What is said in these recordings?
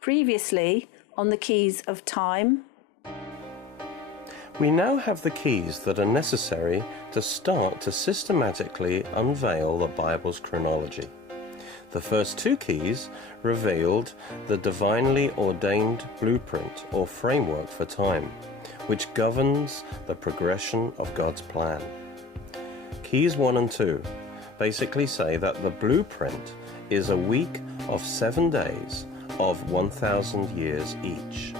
previously on the keys of time. We now have the keys that are necessary to start to systematically unveil the Bible's chronology. The first two keys revealed the divinely ordained blueprint or framework for time, which governs the progression of God's plan. Keys 1 and 2 basically say that the blueprint is a week of 7 days of 1,000 years each.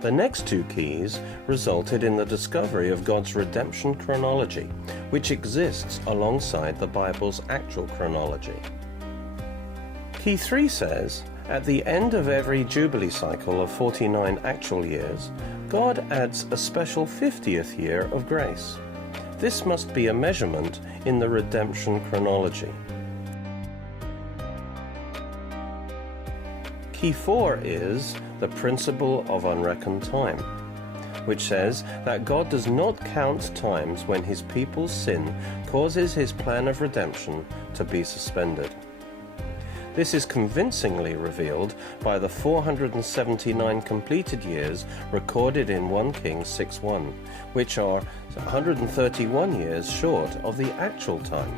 The next two keys resulted in the discovery of God's redemption chronology, which exists alongside the Bible's actual chronology. Key 3 says, at the end of every Jubilee cycle of 49 actual years, God adds a special 50th year of grace. This must be a measurement in the redemption chronology. Key 4 is the principle of unreckoned time, which says that God does not count times when his people's sin causes his plan of redemption to be suspended. This is convincingly revealed by the 479 completed years recorded in 1 Kings 6:1, which are 131 years short of the actual time.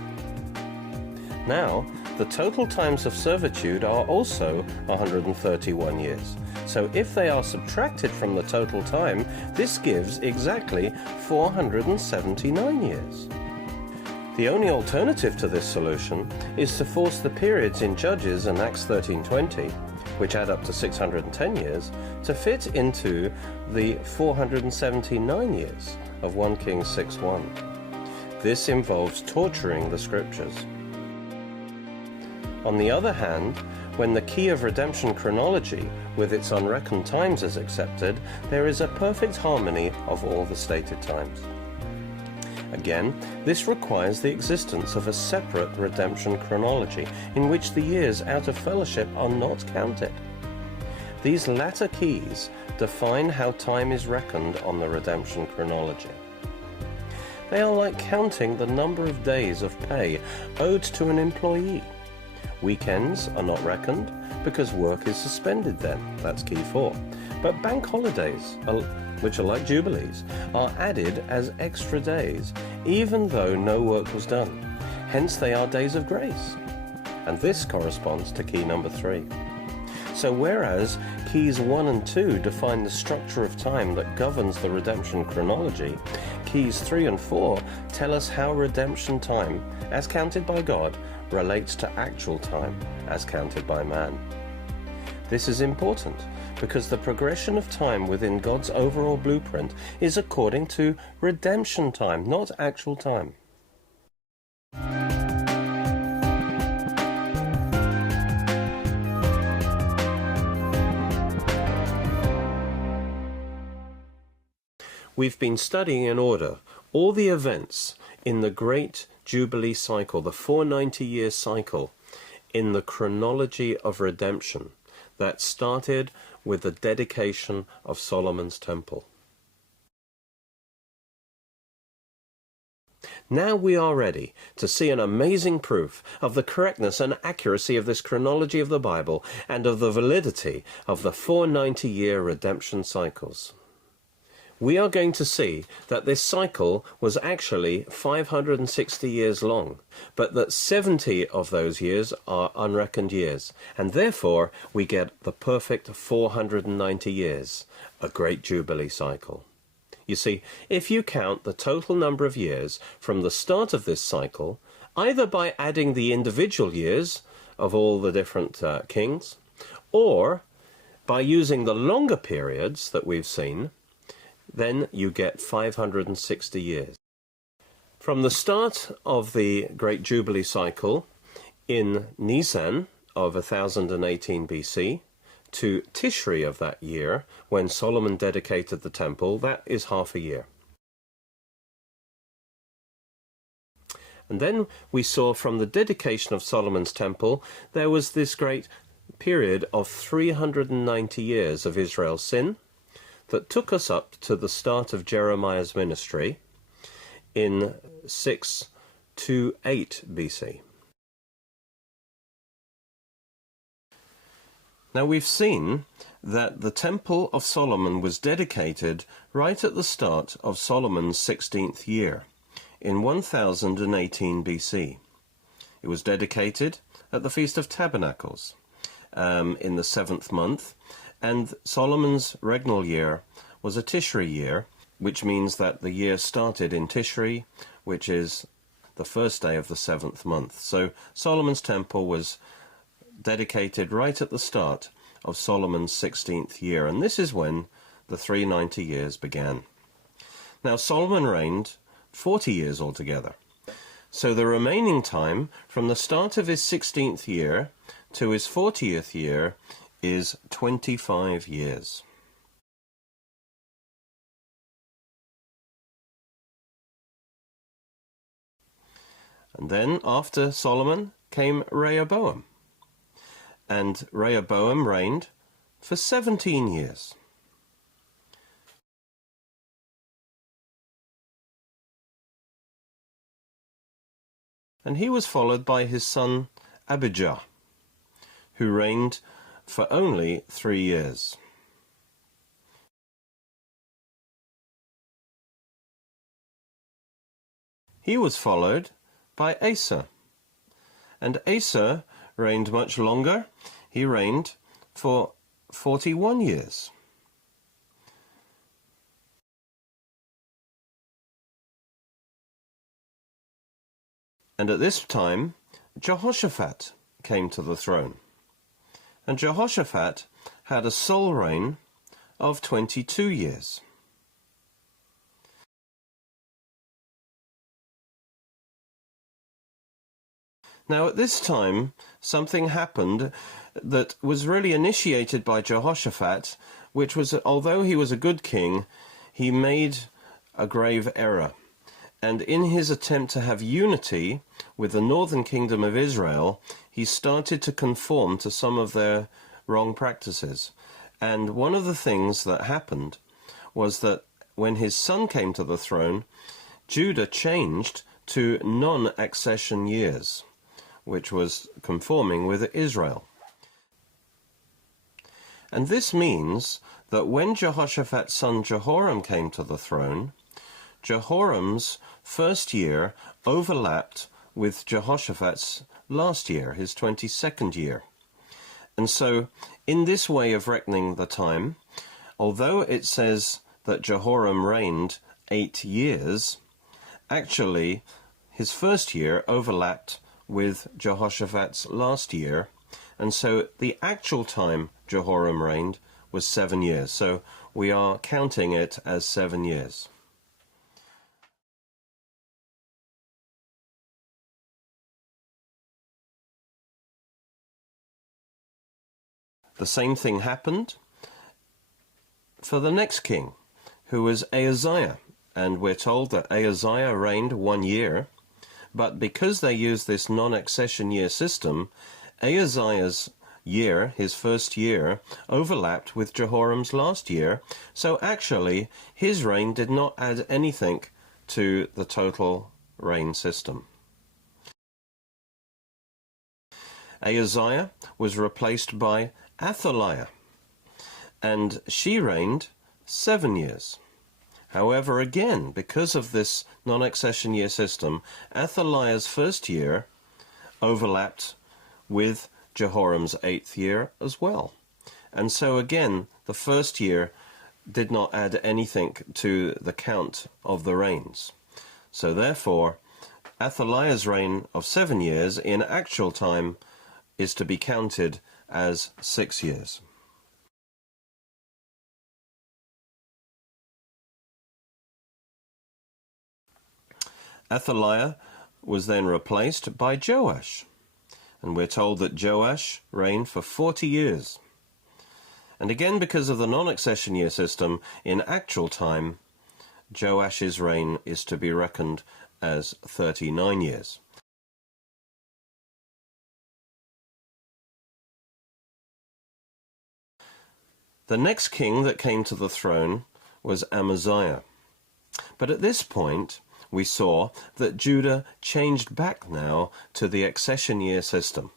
Now, the total times of servitude are also 131 years. So if they are subtracted from the total time, this gives exactly 479 years. The only alternative to this solution is to force the periods in Judges and Acts 13:20, which add up to 610 years, to fit into the 479 years of 1 Kings 6:1. This involves torturing the scriptures. On the other hand, when the key of redemption chronology with its unreckoned times is accepted, there is a perfect harmony of all the stated times. Again, this requires the existence of a separate redemption chronology in which the years out of fellowship are not counted. These latter keys define how time is reckoned on the redemption chronology. They are like counting the number of days of pay owed to an employee. Weekends are not reckoned because work is suspended then. That's key 4. But bank holidays, which are like jubilees, are added as extra days, even though no work was done. Hence they are days of grace. And this corresponds to key number 3. So whereas keys 1 and 2 define the structure of time that governs the redemption chronology, keys 3 and 4 tell us how redemption time, as counted by God, relates to actual time, as counted by man. This is important because the progression of time within God's overall blueprint is according to redemption time, not actual time. We've been studying in order all the events in the Great Jubilee Cycle, the 490-year cycle, in the chronology of redemption that started with the dedication of Solomon's temple. Now we are ready to see an amazing proof of the correctness and accuracy of this chronology of the Bible and of the validity of the 490-year redemption cycles. We are going to see that this cycle was actually 560 years long, but that 70 of those years are unreckoned years, and therefore we get the perfect 490 years, a Great Jubilee cycle. You see, if you count the total number of years from the start of this cycle, either by adding the individual years of all the different kings, or by using the longer periods that we've seen, then you get 560 years. From the start of the Great Jubilee cycle in Nisan of 1018 BC to Tishri of that year, when Solomon dedicated the temple, that is half a year. And then we saw from the dedication of Solomon's temple, there was this great period of 390 years of Israel's sin, that took us up to the start of Jeremiah's ministry in 628 BC. Now we've seen that the Temple of Solomon was dedicated right at the start of Solomon's 16th year, in 1018 BC. It was dedicated at the Feast of Tabernacles in the 7th month, and Solomon's regnal year was a Tishri year, which means that the year started in Tishri, which is the first day of the 7th month. So Solomon's temple was dedicated right at the start of Solomon's 16th year, and this is when the 390 years began. Now Solomon reigned 40 years altogether. So the remaining time from the start of his 16th year to his 40th year is 25 years. And then after Solomon came Rehoboam. And Rehoboam reigned for 17 years. And he was followed by his son Abijah, who reigned for only 3 years. He was followed by Asa, and Asa reigned much longer. He reigned for 41 years. And at this time, Jehoshaphat came to the throne. And Jehoshaphat had a sole reign of 22 years. Now at this time, something happened that was really initiated by Jehoshaphat, which was, although he was a good king, he made a grave error. And in his attempt to have unity with the northern kingdom of Israel, he started to conform to some of their wrong practices. And one of the things that happened was that when his son came to the throne, Judah changed to non-accession years, which was conforming with Israel. And this means that when Jehoshaphat's son Jehoram came to the throne, Jehoram's first year overlapped with Jehoshaphat's last year, his 22nd year. And so, in this way of reckoning the time, although it says that Jehoram reigned 8 years, actually his first year overlapped with Jehoshaphat's last year, and so the actual time Jehoram reigned was 7 years. So we are counting it as 7 years. The same thing happened for the next king, who was Ahaziah, and we're told that Ahaziah reigned 1 year, but because they used this non-accession year system, Ahaziah's year, his first year, overlapped with Jehoram's last year, so actually his reign did not add anything to the total reign system. Ahaziah was replaced by Athaliah, and she reigned 7 years. However, again, because of this non-accession year system, Athaliah's first year overlapped with Jehoram's 8th year as well. And so again, the first year did not add anything to the count of the reigns. So therefore, Athaliah's reign of 7 years in actual time is to be counted as 6 years. Athaliah was then replaced by Joash, and we're told that Joash reigned for 40 years. And again, because of the non-accession year system, in actual time, Joash's reign is to be reckoned as 39 years. The next king that came to the throne was Amaziah. But at this point, we saw that Judah changed back now to the accession year system.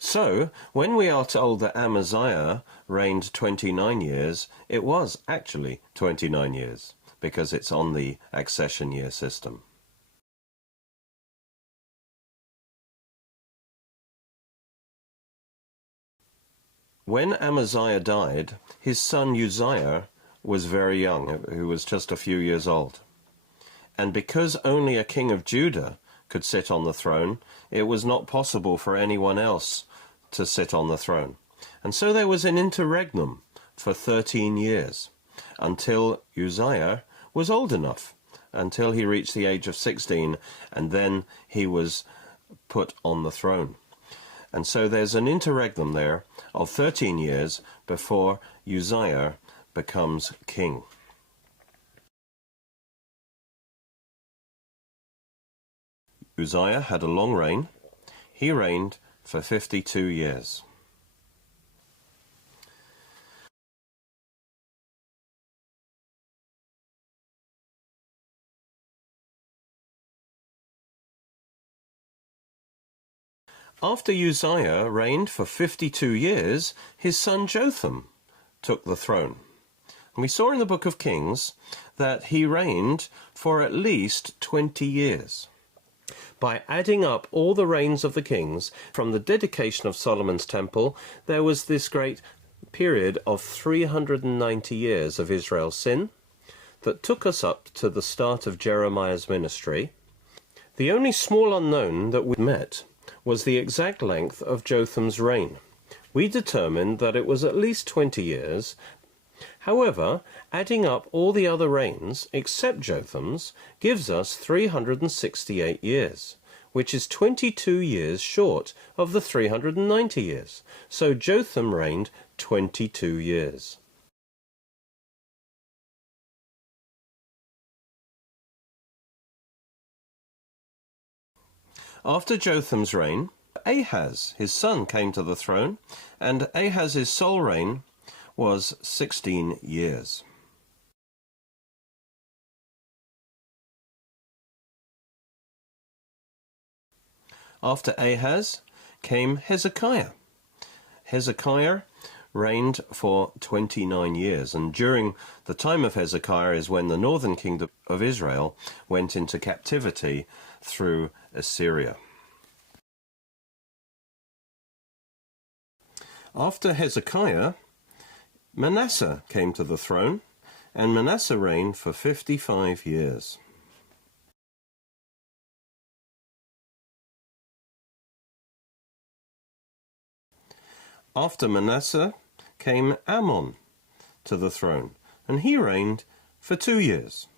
So, when we are told that Amaziah reigned 29 years, it was actually 29 years, because it's on the accession year system. When Amaziah died, his son Uzziah was very young, who was just a few years old. And because only a king of Judah could sit on the throne, it was not possible for anyone else to sit on the throne. And so there was an interregnum for 13 years, until Uzziah was old enough, until he reached the age of 16, and then he was put on the throne. And so there's an interregnum there of 13 years before Uzziah becomes king. Uzziah had a long reign. He reigned for 52 years. After Uzziah reigned for 52 years, his son Jotham took the throne. And we saw in the book of Kings that he reigned for at least 20 years. By adding up all the reigns of the kings, from the dedication of Solomon's temple, there was this great period of 390 years of Israel's sin that took us up to the start of Jeremiah's ministry. The only small unknown that we met was the exact length of Jotham's reign. We determined that it was at least 20 years. However, adding up all the other reigns, except Jotham's, gives us 368 years, which is 22 years short of the 390 years. So Jotham reigned 22 years. After Jotham's reign, Ahaz, his son, came to the throne, and Ahaz's sole reign was 16 years. After Ahaz came Hezekiah. Hezekiah reigned for 29 years, and during the time of Hezekiah is when the northern kingdom of Israel went into captivity through Assyria. After Hezekiah, Manasseh came to the throne, and Manasseh reigned for 55 years. After Manasseh came Ammon to the throne, and he reigned for 2 years.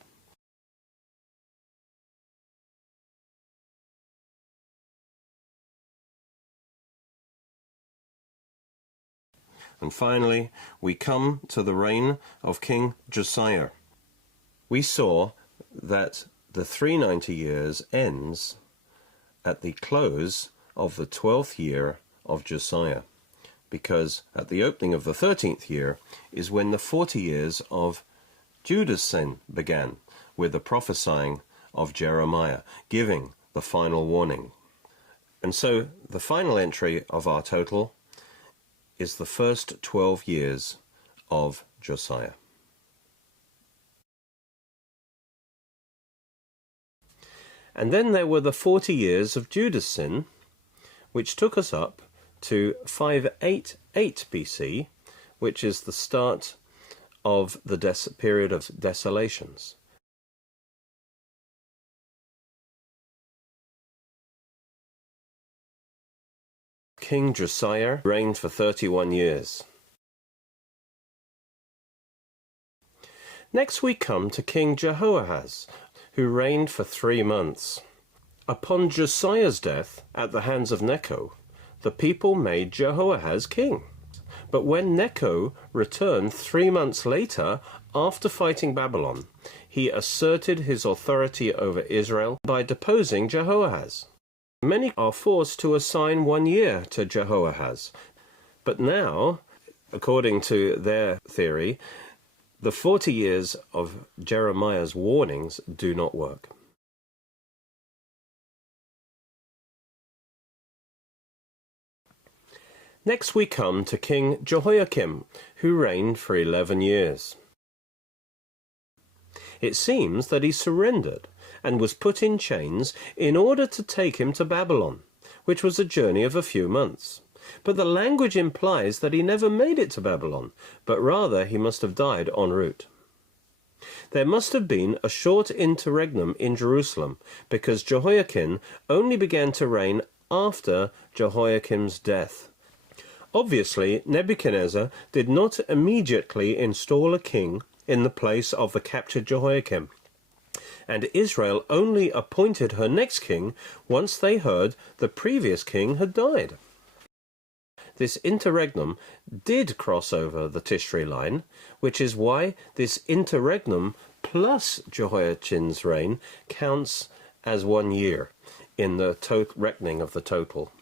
And finally, we come to the reign of King Josiah. We saw that the 390 years ends at the close of the 12th year of Josiah, because at the opening of the 13th year is when the 40 years of Judah's sin began, with the prophesying of Jeremiah, giving the final warning. And so the final entry of our total is the first 12 years of Josiah. And then there were the 40 years of Judah's sin, which took us up to 588 BC, which is the start of the period of desolations. King Josiah reigned for 31 years. Next we come to King Jehoahaz, who reigned for 3 months. Upon Josiah's death at the hands of Necho, the people made Jehoahaz king. But when Necho returned 3 months later, after fighting Babylon, he asserted his authority over Israel by deposing Jehoahaz. Many are forced to assign 1 year to Jehoahaz. But now, according to their theory, the 40 years of Jeremiah's warnings do not work. Next we come to King Jehoiakim, who reigned for 11 years. It seems that he surrendered and was put in chains in order to take him to Babylon, which was a journey of a few months. But the language implies that he never made it to Babylon, but rather he must have died en route. There must have been a short interregnum in Jerusalem, because Jehoiakim only began to reign after Jehoiakim's death. Obviously, Nebuchadnezzar did not immediately install a king in the place of the captured Jehoiakim, and Israel only appointed her next king once they heard the previous king had died. This interregnum did cross over the Tishri line, which is why this interregnum plus Jehoiakim's reign counts as 1 year in the reckoning of the total.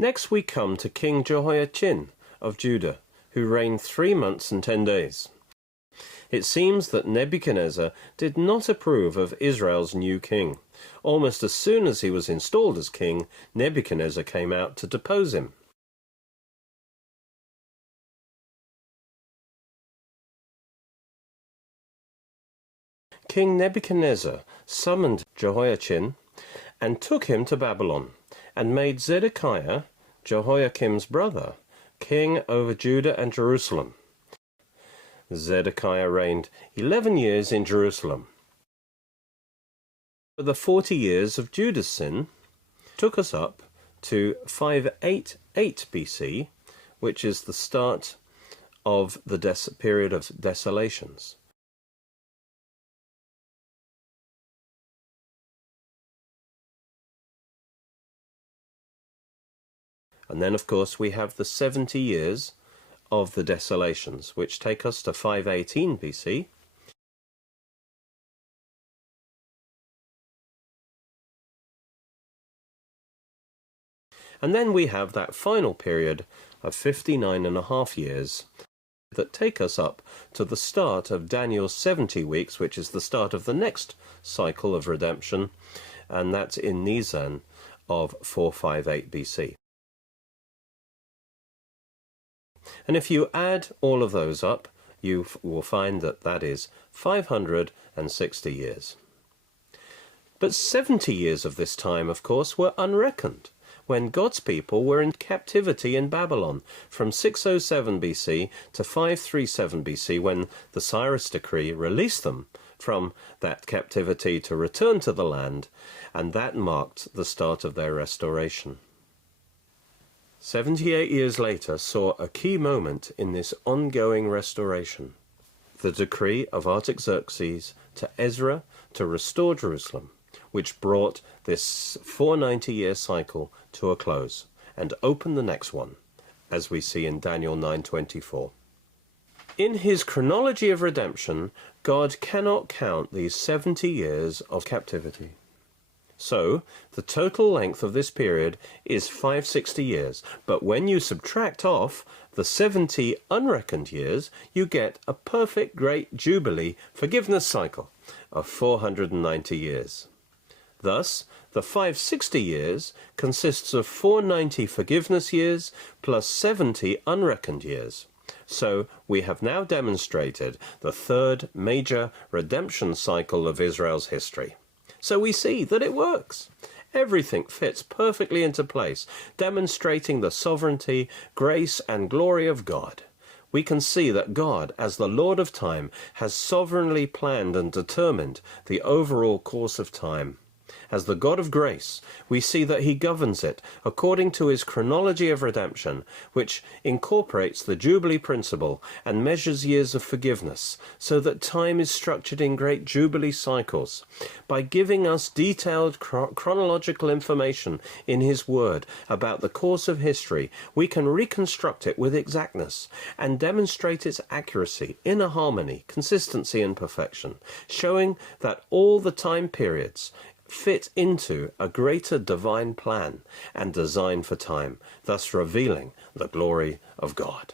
Next we come to King Jehoiachin of Judah, who reigned 3 months and 10 days. It seems that Nebuchadnezzar did not approve of Israel's new king. Almost as soon as he was installed as king, Nebuchadnezzar came out to depose him. King Nebuchadnezzar summoned Jehoiachin and took him to Babylon, and made Zedekiah, Jehoiakim's brother, king over Judah and Jerusalem. Zedekiah reigned 11 years in Jerusalem. The 40 years of Judah's sin took us up to 588 BC, which is the start of the period of desolations. And then, of course, we have the 70 years of the desolations, which take us to 518 BC. And then we have that final period of 59.5 years that take us up to the start of Daniel's 70 weeks, which is the start of the next cycle of redemption, and that's in Nisan of 458 BC. And if you add all of those up, you will find that that is 560 years. But 70 years of this time, of course, were unreckoned, when God's people were in captivity in Babylon from 607 BC to 537 BC, when the Cyrus decree released them from that captivity to return to the land, and that marked the start of their restoration. 78 years later saw a key moment in this ongoing restoration: the Decree of Artaxerxes to Ezra to restore Jerusalem, which brought this 490-year cycle to a close and opened the next one, as we see in Daniel 9:24. In his chronology of redemption, God cannot count these 70 years of captivity. So, the total length of this period is 560 years, but when you subtract off the 70 unreckoned years, you get a perfect Great Jubilee forgiveness cycle of 490 years. Thus, the 560 years consists of 490 forgiveness years plus 70 unreckoned years. So, we have now demonstrated the third major redemption cycle of Israel's history. So we see that it works. Everything fits perfectly into place, demonstrating the sovereignty, grace, and glory of God. We can see that God, as the Lord of time, has sovereignly planned and determined the overall course of time. As the God of grace, we see that he governs it according to his chronology of redemption, which incorporates the Jubilee Principle and measures years of forgiveness, so that time is structured in Great Jubilee Cycles. By giving us detailed chronological information in his word about the course of history, we can reconstruct it with exactness and demonstrate its accuracy, inner harmony, consistency, and perfection, showing that all the time periods fit into a greater divine plan and design for time, thus revealing the glory of God.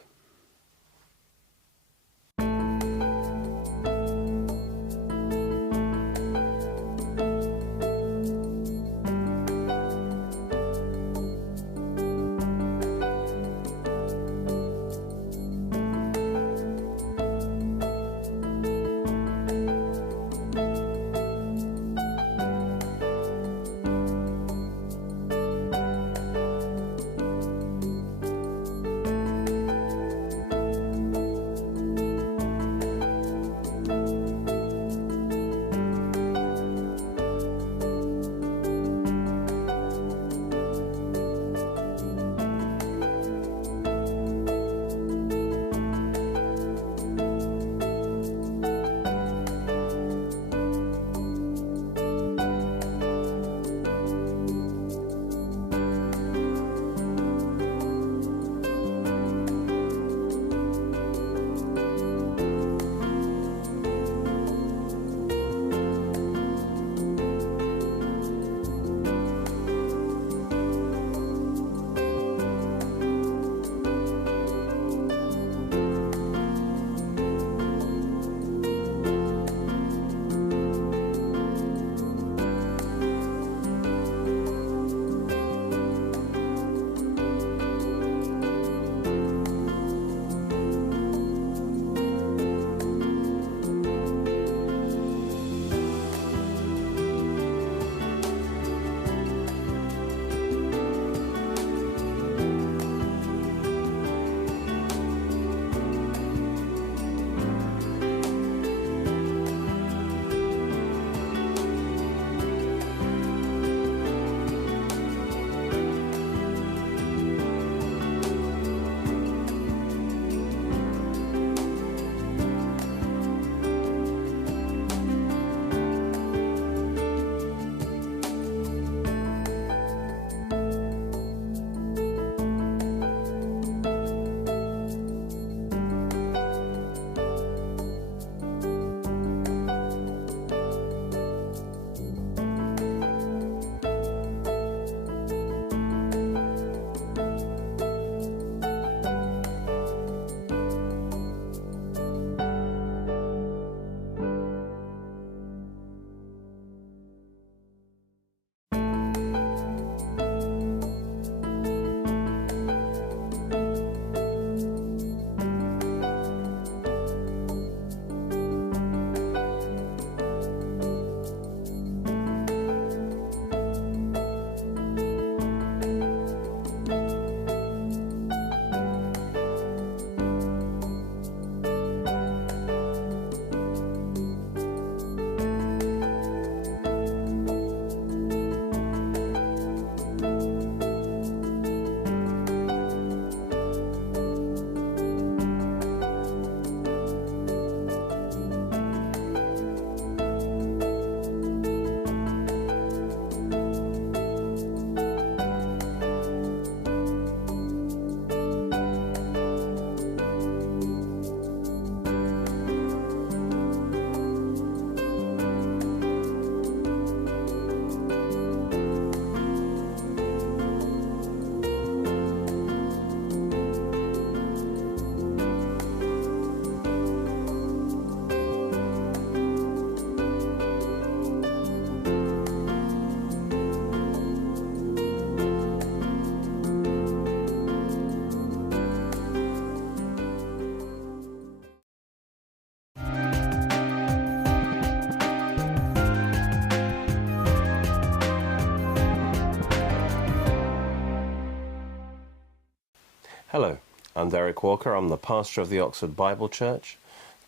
I'm Derek Walker. I'm the pastor of the Oxford Bible Church.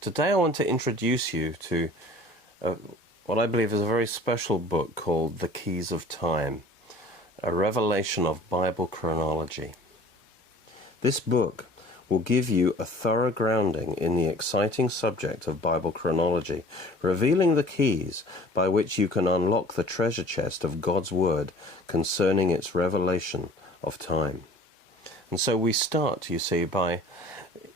Today I want to introduce you to what I believe is a very special book called The Keys of Time, a revelation of Bible chronology. This book will give you a thorough grounding in the exciting subject of Bible chronology, revealing the keys by which you can unlock the treasure chest of God's Word concerning its revelation of time. And so we start, you see, by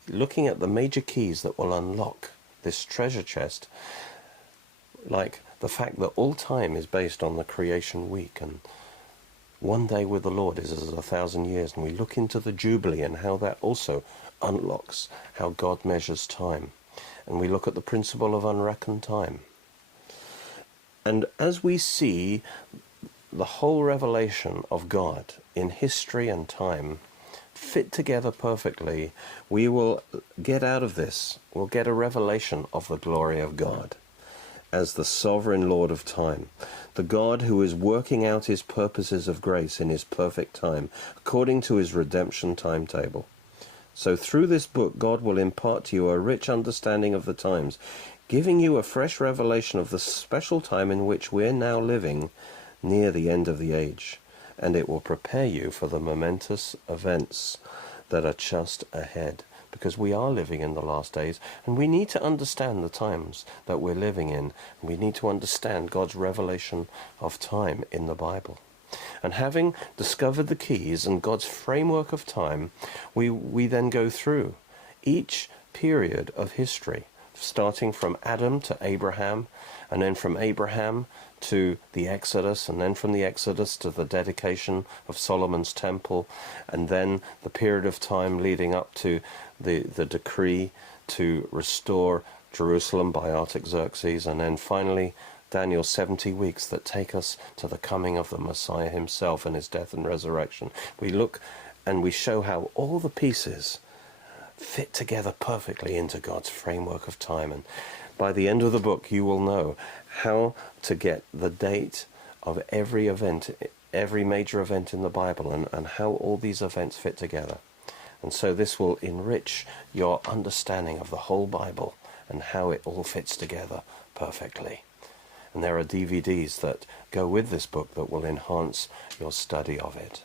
looking at the major keys that will unlock this treasure chest, like the fact that all time is based on the creation week, and one day with the Lord is as 1,000 years. And we look into the Jubilee and how that also unlocks how God measures time. And we look at the principle of unreckoned time. And as we see the whole revelation of God in history and time fit together perfectly, we will get out of this, we'll get a revelation of the glory of God as the sovereign Lord of time, the God who is working out his purposes of grace in his perfect time, according to his redemption timetable. So through this book, God will impart to you a rich understanding of the times, giving you a fresh revelation of the special time in which we're now living near the end of the age. And it will prepare you for the momentous events that are just ahead, because we are living in the last days, and we need to understand the times that we're living in. We need to understand God's revelation of time in the Bible. And having discovered the keys and God's framework of time, we then go through each period of history, starting from Adam to Abraham, and then from Abraham to the Exodus, and then from the Exodus to the dedication of Solomon's temple, and then the period of time leading up to the decree to restore Jerusalem by Artaxerxes, and then finally Daniel's 70 weeks that take us to the coming of the Messiah himself and his death and resurrection. We look and we show how all the pieces fit together perfectly into God's framework of time. And by the end of the book, you will know how to get the date of every event, every major event in the Bible, and how all these events fit together. And so this will enrich your understanding of the whole Bible and how it all fits together perfectly. And there are DVDs that go with this book that will enhance your study of it.